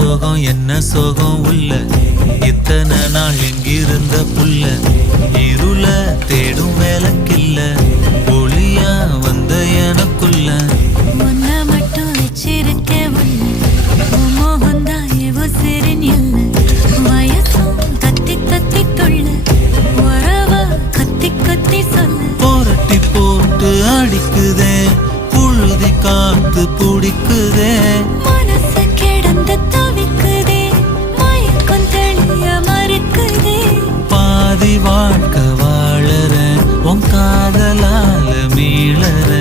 சோகம் என்ன சோகம் உள்ள? இத்தனை நாள் எங்கிருந்த புல்ல இருள தேடும் வேலைக்கில்ல ஒளியா வந்த எனக்குள்ள. மட்டும் வச்சிருக்கே போட்டு அடிக்குதே. புழுதி காத்து பிடிக்குதே. கடலால மீளற